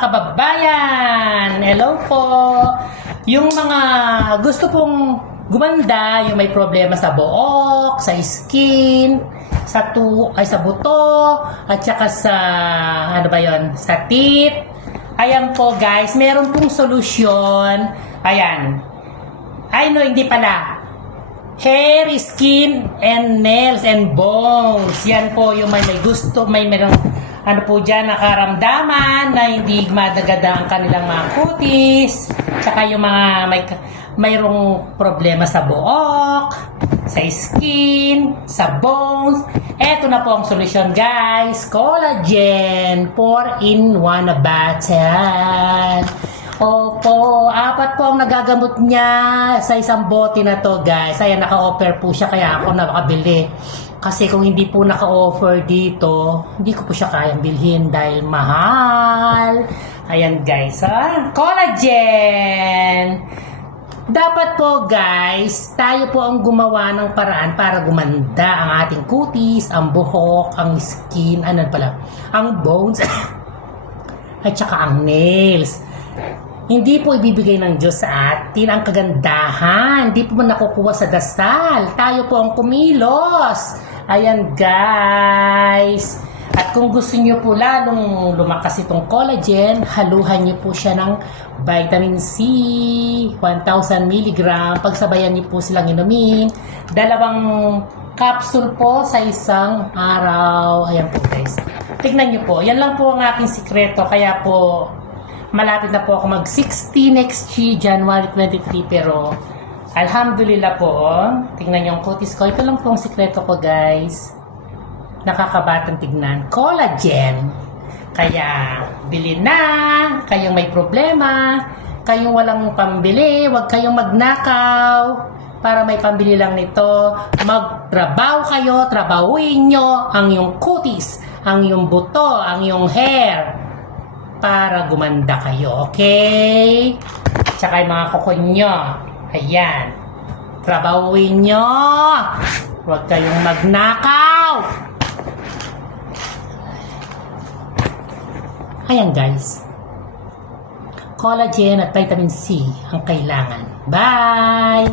kababayan! Hello po! Yung mga gusto pong gumanda, yung may problema sa buhok, sa skin, sa buto, at saka sa, ano ba yon, sa teeth. Ayan po guys, meron pong solusyon. Ayan. Ay no, hindi pala. Hair, skin, and nails, and bones. Yan po yung may gusto, merong ano po dyan, nakaramdaman na hindi madagada ang kanilang mga kutis, tsaka yung mga mayroong problema sa buhok, sa skin, sa bones. Eto na po ang solusyon guys, collagen 4-in-1 na bottle. Opo, 4 po ang nagagamot niya sa isang bote na to guys. Ayan, naka-offer po siya kaya ako nakabili. Kasi kung hindi po naka-offer dito, hindi ko po siya kayang bilhin dahil mahal. Ayan guys, collagen! Dapat po guys, tayo po ang gumawa ng paraan para gumanda ang ating kutis, ang buhok, ang skin, ang bones, at saka ang nails. Hindi po ibibigay ng Diyos sa atin ang kagandahan. Hindi po nakukuha sa dasal. Tayo po ang kumilos. Ayan guys. At kung gusto niyo po lalong lumakas itong collagen, haluhan niyo po siya ng vitamin C, 1,000 mg. Pagsabayan niyo po silang inumin. 2 capsule po sa isang araw. Ayan po guys. Tignan niyo po. Yan lang po ang aking sikreto. Kaya po, malapit na po ako mag-60 next year, January 23, pero alhamdulillah po, tingnan niyo ang kutis ko. Ito lang po ang sikreto ko guys. Nakakabatang tignan. Collagen. Kaya, bilhin na. Kayong may problema. Kayong walang pambili. Huwag kayong magnakaw. Para may pambili lang nito. Magtrabaho kayo. Trabahuin nyo ang iyong kutis, ang iyong buto, ang iyong hair. Para gumanda kayo, okay? Tsaka yung mga kuko nyo. Ayan. Trabahuin nyo. Huwag kayong magnakaw. Ayan guys. Collagen at vitamin C ang kailangan. Bye!